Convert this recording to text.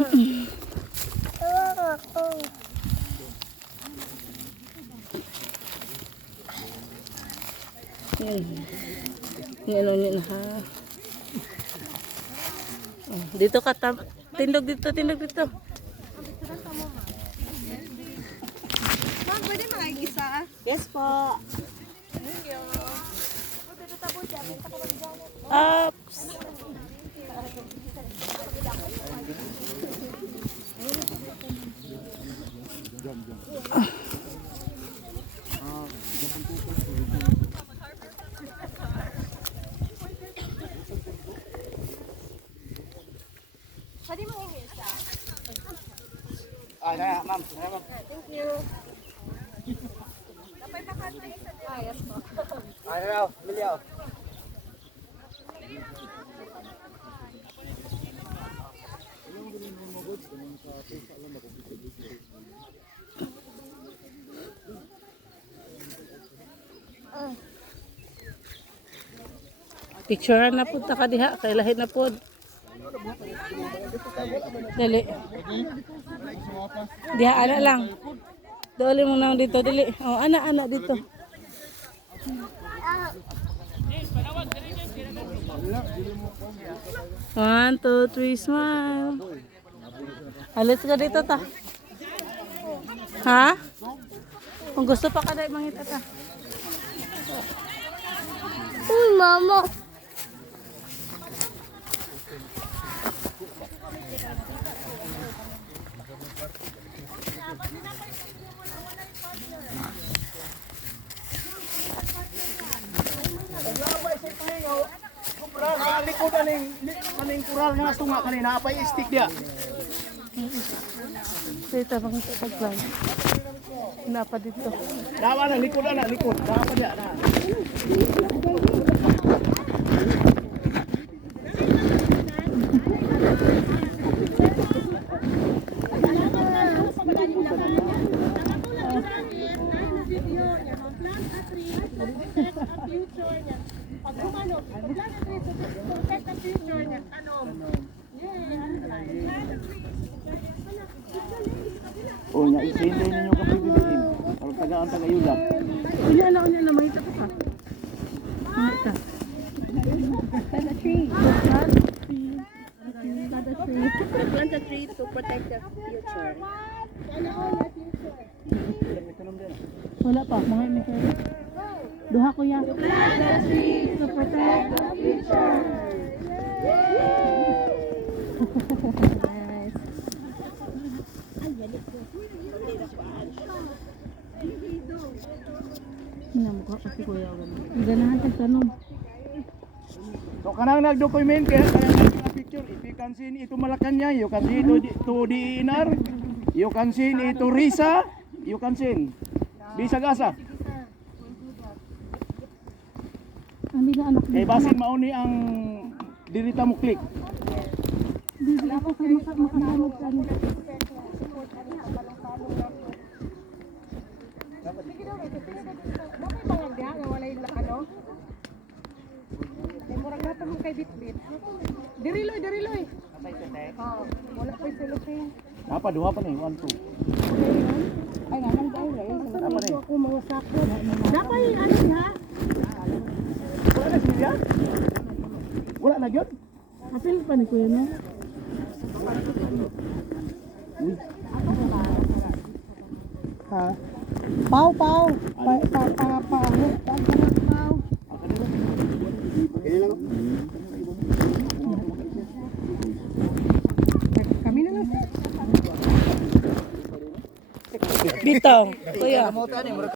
Yan. Yan ulit na ha. Oh, dito ka, tindog dito, tindog dito. Ma'am, pwede makikisa? Yes po. Thank you. Ups. Pwede makikisa? Ah, kaya, ma'am. Kaya, ma'am. Thank you. Napay pakas na isa din. Yes po. Ay, raw. Milyaw. Picturean na po ka diha, kay lahit na po. Dali. Diha, ana lang. Dali mo na dito, dali. Oh, ana dito. One, two, three, smile. Halit ka dito ta. Ha? Kung gusto pa ka dahil mangita ta. Uy, mama. Likod aning kural nga tunga kanina apay stick dia. Dito, mangita pagplan. Napa dito. Dawa na likod na likod. Dawa dia na. Oh, nya isindi ninyo ka pipiliin. Kalau tagaan tagayuda. Unya na mangita pa ka. Mangita. Plant a tree. Plant a tree to protect the future. Wala pa, mga imikero. Duha ko yan. Plant a tree to protect the future. Nice. Hinamukha kasi kuya. Ganahan tagtanom. So kanang nag-document kaya kanang picture, if you can see ito Malacanang, you can see to DNR, you can see ito Risa, you can see Bisagasa. Hindi na anak Kay basin mauni ang dirita mo click. Hindi ako sa makasanog sa ano. Diriloy. Oh, wala pa cellophane. Napa duha pa ni 1 2. Ay, nga nang dahil. Napa ni? Ako mga sako. Dapat ano ha? Wala na siya? Wala na gyud? Apil pa ni kuya no? Ha. Pau. Pau. Kaya lang. Kami na lang. Dito, kuya.